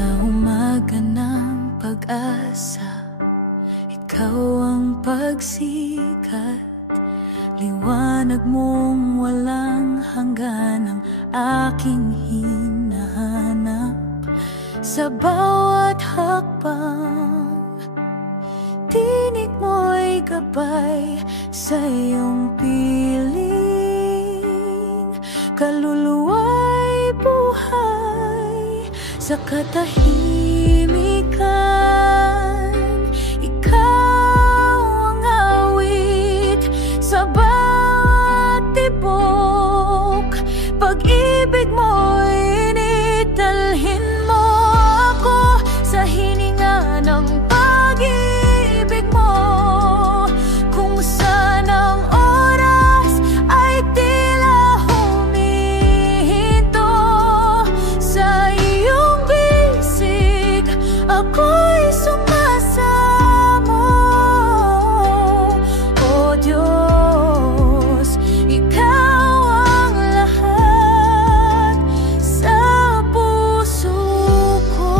Sa umaga ng pag-asa, ikaw ang pagsikat. Liwanag mong walang hanggan ang aking hinahanap. Sa bawat hakbang, tinig mo'y gabay sa iyong piling. Kaluluwa'y buhay sa katahimikan. Ikaw ang awit sa bawat tibok. Pag-ibig mo'y initalhin mo ako sa hininga ng pag-ibig mo. Kung saan ang oras ay tila humihinto sa iyong bisig, ako'y sumasamo. O Diyos, ikaw ang lahat sa puso ko.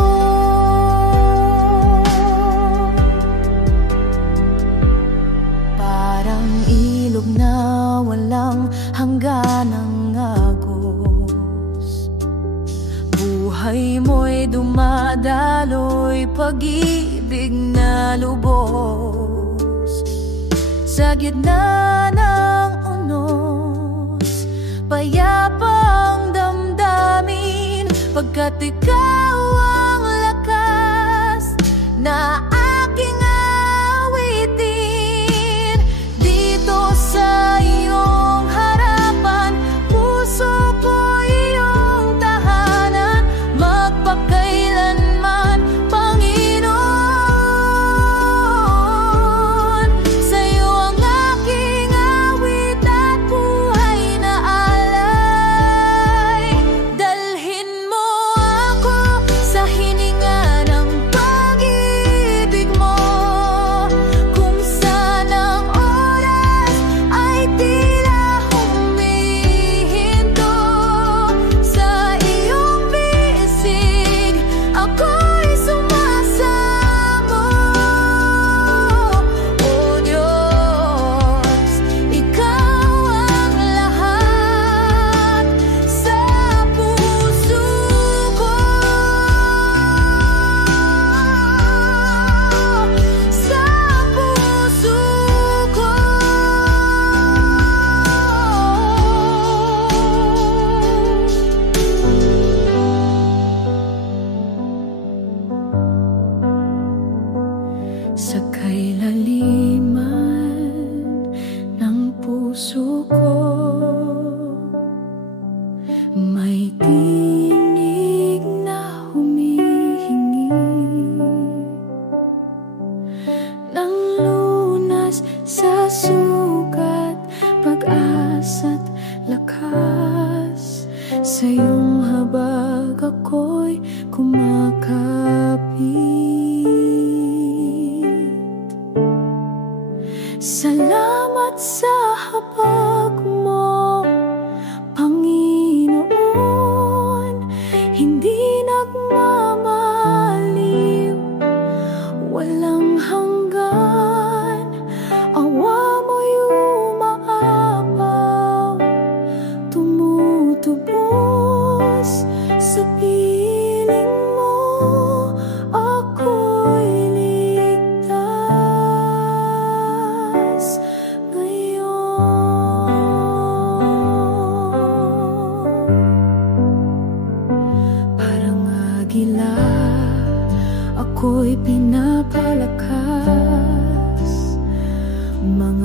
Parang ilog na walang hangganang agos, buhay mo'y dumadaloy, pag-ibig na lubos. Sa gitna ng unos, payapa ang damdamin, pagkat ikaw ang lakas na aking awitin. Dito sa iyong harapan, puso ko iyong tahanan, magpakailanman, Panginoon. Sa iyo ang aking awit at buhay na alay. Dalhin mo ako sa hininga ng pag-ibig mo. Kung saan ang oras ay tila humihinto sa iyong bisig, ako'y sumasamo. O Diyos, ikaw ang lahat sa puso ko. Sa puso ko. Sa kailaliman ng puso ko, may tinig na humihingi ng lunas sa sugat, pag-asa't lakas. Sa iyong habag ako'y kumakapit. Salamat sa habag mo, Panginoon. Hindi nagmamaliw, walang hanggan. Awa mo'y umaapaw, tumutubos sa piling mo. Ako'y ligtas ngayon. Parang agila, ako'y pinapalakas. Mga